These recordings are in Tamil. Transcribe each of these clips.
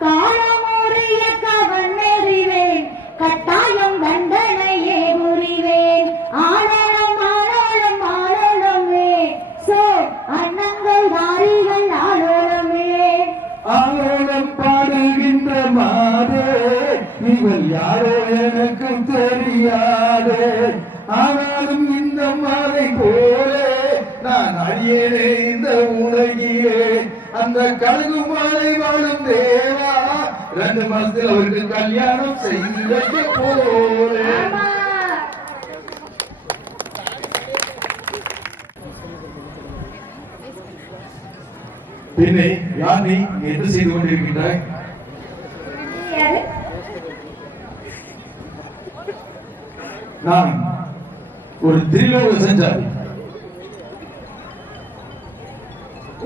கொய்வீர்களா காலமுறைய கவன் நெறிவேன். கட்டாயம் தண்டனையே புரிவேன் ஆளலம் ஆளலம் ஆளலமே சோ அண்ணங்கள் தாரிகள் ஆளலமே ஆலோலம் பாடுகின்ற மாதே இவள் யாரோ எனக்கு தெரியாதே. ஆனாலும் இந்த மாலை போலே நான் அடியேனே இந்த உலகிலே அந்த கழுகு மாலை வாழும் தேவா. ரெண்டு மாசத்துல அவருக்கு கல்யாணம் செய்து வைக்க ஆமா. பின்னே யார் நீ என்ன செய்து கொண்டிருக்கின்றாய்? நான் ஒரு திரிலோக செஞ்சார்.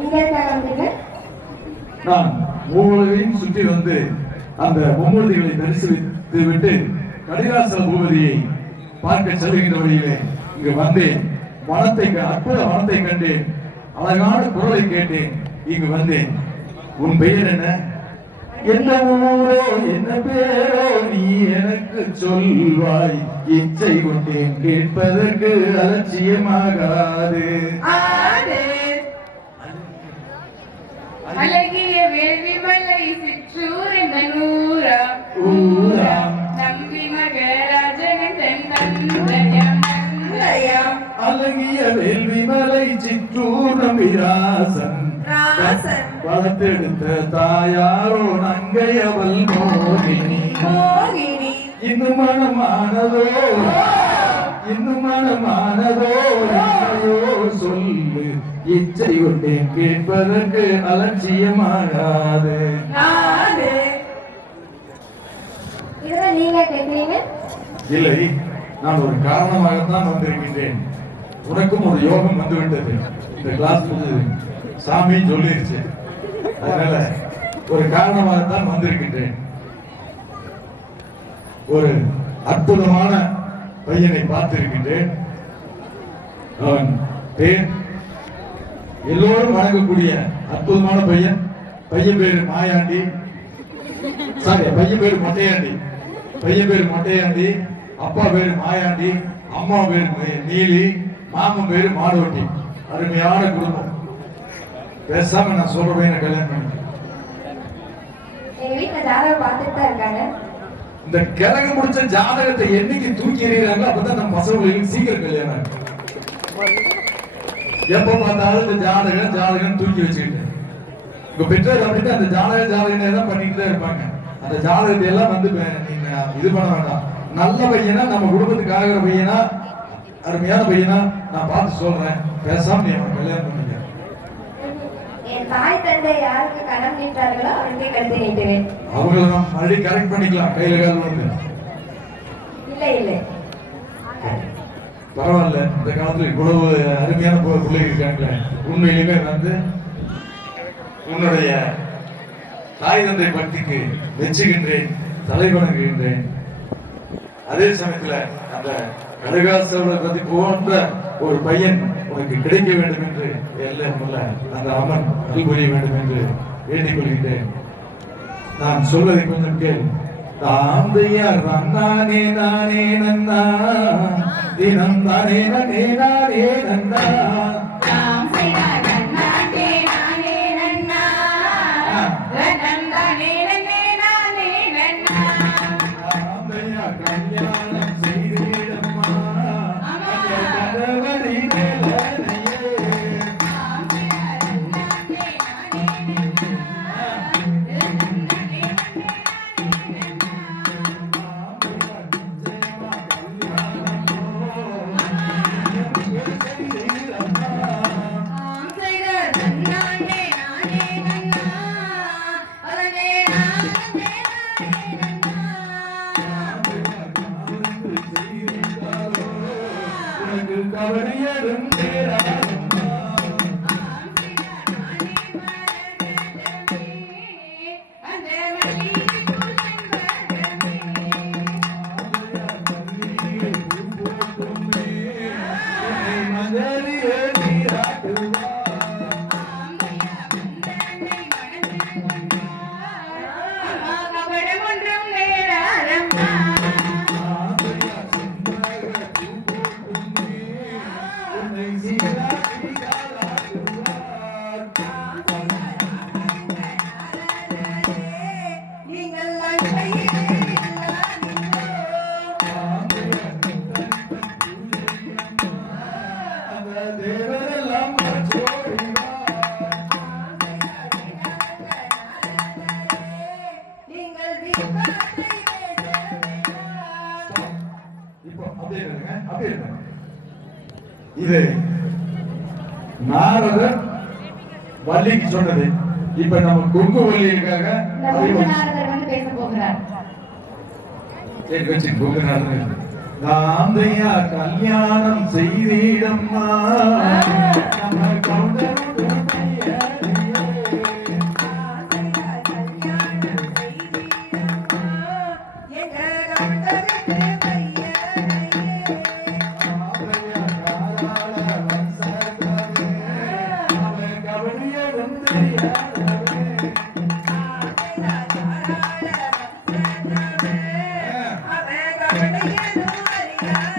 இங்க வந்தீங்க நான் மூவரையும் சுற்றி வந்து அந்த மும்மூர்த்திகளை தரிசித்து விட்டு கடிகாசல பூபதியை பார்க்க செல்கின்ற வழியிலே இங்கு வந்தேன். வனத்தை க- அற்புத வனத்தை கண்டேன். அழகான குரலை கேட்டேன். இங்கு வந்தேன். உன் பெயர் என்ன? என்ன ஊரோ என்ன பேரோ நீ எனக்கு சொல்வாய். இச்சை கொண்டேன். கேட்பதற்கு அலட்சியமாகாது. ಮಲಗಿಯ ವೇಳ್ವಿಮಲ ಸಿಕ್ಷೂರಿನ ನೂರ ಊರ ನಂಬಿ ಮಗರಾಜನ ತಂದಯ അലങ്ങിയ വേൽവിമലൈ ചിറ്റൂരമിരാസൻ വളർത്തെടുത്ത തായാറോണങ്കയവൽ മോഹിനി. ഇന്ന് മണമാണതോ? ഇന്ന് മണമാണതോ? தொட்டேன் கேட்பதற்கு அலட்சியமாகாது இல்லை நான் ஒரு காரணமாகத்தான் வந்திருக்கின்றேன். உனக்கும் ஒரு யோகம் வந்துவிட்டது. இந்த கிளாஸ் சாமி சொல்லிருச்சு. அதனால ஒரு காரணமாகத்தான் வந்திருக்கின்றேன். ஒரு அற்புதமான பையனை பார்த்திருக்கின்றேன். அவன் பேர் எல்லோரும் வணங்கக்கூடிய அற்புதமான பையன் பையன் பேரு மாயாண்டி. சாரி பையன் பேரு மொட்டையாண்டி. பையன் பேரு மொட்டையாண்டி அப்பா பேரு மாயாண்டி அம்மா பேரு நீலி மாமன் பேரு மாடவட்டி அருமையான குடும்பம். பேசாம நான் சொல்ற பையனை கல்யாணம் பண்ணி இந்த கிழங்கு முடிச்ச ஜாதகத்தை என்னைக்கு தூக்கி எறிகிறாங்களோ அப்பதான் நம்ம பசங்களுக்கு சீக்கிரம் கல்யாணம். எப்ப பார்த்தாலும் இந்த ஜாதகம் ஜாதகம் தூக்கி வச்சுக்கிட்டு. உங்க பெற்றோர் அப்படின்ட்டு அந்த ஜாதக ஜாதகனே தான் பண்ணிட்டு தான் இருப்பாங்க. அந்த ஜாதகத்தை எல்லாம் வந்து நீங்க இது பண்ண வேண்டாம். நல்ல பையனா நம்ம குடும்பத்துக்கு ஆகிற பையனா அருமையான பையனா நான் பார்த்து சொல்றேன். பேசாம நீ அவனை கல்யாணம் பண்ணிக்க தாய் தந்தை யாருக்கு கடன் நீட்டார்களோ அவருக்கே கருத்து நீட்டுவேன். அவங்கள நம்ம மறுபடியும் கரெக்ட் பண்ணிக்கலாம் கையில கால் இல்லை இல்லை. பரவாயில்ல. இந்த காலத்துல இவ்வளவு அருமையான பிள்ளைகள் இருக்காங்களே. உண்மையிலுமே வந்து உன்னுடைய தாய் தந்தை பக்திக்கு மெச்சுகின்றேன் தலை வணங்குகின்றேன். அதே சமயத்துல அந்த கருகாசோட பத்தி போன்ற ஒரு பையன் உனக்கு கிடைக்க வேண்டும் என்று எல்லாம் அந்த அமன் அருள் புரிய வேண்டும் என்று வேண்டிக் கொள்கின்றேன். நான் சொல்வதை கொஞ்சம் கேள். தாந்தையார் நானே நானே நன்னா தினம் தானே நனே நானே நன்னா இது நாரதர் வள்ளிக்கு சொன்னது. இப்ப நம்ம கொங்கு வள்ளிக்காக இந்த முருகநாதர் வந்து ஆந்தையா